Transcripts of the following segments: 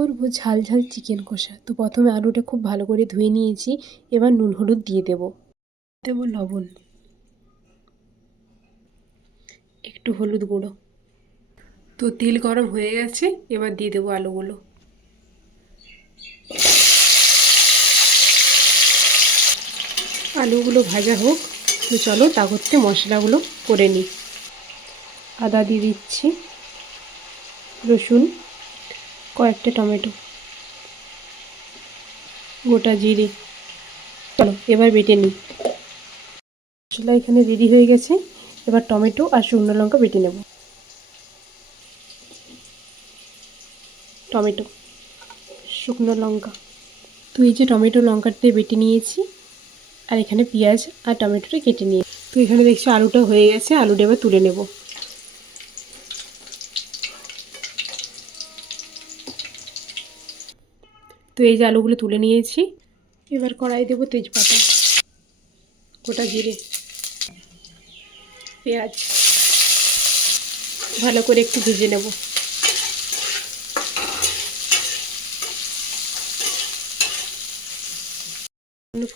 করবো ঝাল ঝাল চিকেন কষা। তো প্রথমে আলুটা খুব ভালো করে ধুয়ে নিয়েছি। এবার নুন হলুদ দিয়ে দেবো লবণ, একটু হলুদ গুঁড়ো। তো তেল গরম হয়ে গেছে, এবার দিয়ে দেবো আলুগুলো। আলুগুলো ভাজা হোক। তো চলো তা করতে মশলাগুলো করে নিই। আদা দিয়ে দিচ্ছি, রসুন, কয়েকটা টমেটো, গোটা জিরে। চলো এবার বেটে নিই। মশলা এখানে রেডি হয়ে গেছে। এবার টমেটো আর শুকনো লঙ্কা বেটে নেব। টমেটো, শুকনো লঙ্কা। তো এই যে টমেটো লঙ্কাতে বেটে নিয়েছি, আর এখানে পেঁয়াজ আর টমেটোটা কেটে নিয়ে। তো এখানে দেখছি আলুটা হয়ে গেছে, আলুটা এবার তুলে নেব। তো এই যে আলুগুলো তুলে নিয়েছি। এবার কড়াই দেবো তেজপাতা, গোটা জিরে, পেঁয়াজ ভালো করে একটু ভেজে নেব।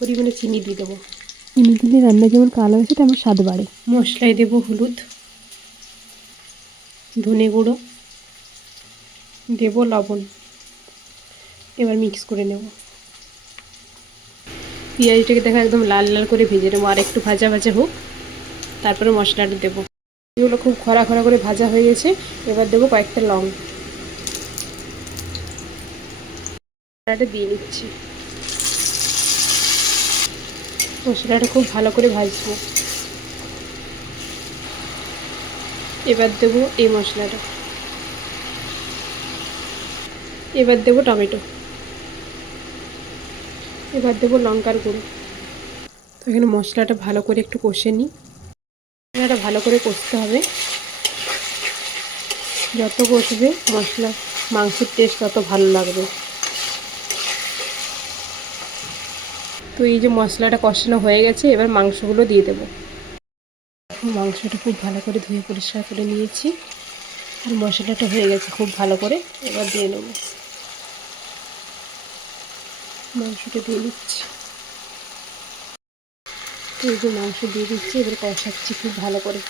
পরিমাণে চিনি দিয়ে দেবো। চিনি দিলে রান্না যেমন কালার আসে তেমন স্বাদ বাড়ে। মশলায় দেবো হলুদ, ধনে গুঁড়ো, দেবো লবণ। এবার মিক্স করে নেব। পেঁয়াজটাকে দেখা একদম লাল লাল করে ভেজে নেবো, আর একটু ভাজা ভাজা হোক, তারপরে মশলাটা দেবো। এগুলো খুব খরা খরা করে ভাজা হয়ে গেছে। এবার দেবো কয়েকটা লং। মশলাটা দিয়ে নিচ্ছি। মশলাটা খুব ভালো করে ভাজবো। এবার দেবো এই মশলাটা। এবার দেবো টমেটো। এবার দেবো লঙ্কার গুঁড়ো। তো এখানে মশলাটা ভালো করে একটু কষে নিই। মশলাটা ভালো করে কষতে হবে। যত কষবে মশলা, মাংসের টেস্ট তত ভালো লাগবে। তো এই যে মশলাটা কষানো হয়ে গেছে, এবার মাংসগুলো দিয়ে দেবো। মাংসটা খুব ভালো করে ধুয়ে পরিষ্কার করে নিয়েছি, আর মশলাটা হয়ে গেছে খুব ভালো করে। এবার দিয়ে নেব, মাংসটা দিয়ে দিচ্ছি। তো এই যে মাংস দিয়ে দিচ্ছি, এবার কষাচ্ছি খুব ভালো করে।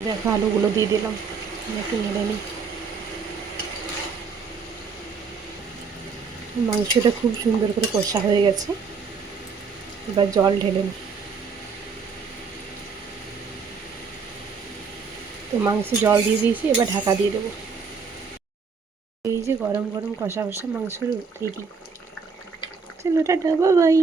দেখো আলুগুলো দিয়ে দিলাম, একটু নেড়ে নিই। মাংসটা খুব সুন্দর করে কষা হয়ে গেছে। এবার জল ঢেলে নিই। তো মাংসে জল দিয়ে দিয়েছি, এবার ঢাকা দিয়ে দেবো। এই যে গরম গরম কষা কষা মাংস রেডি। চলো টাটা, বাই বাই।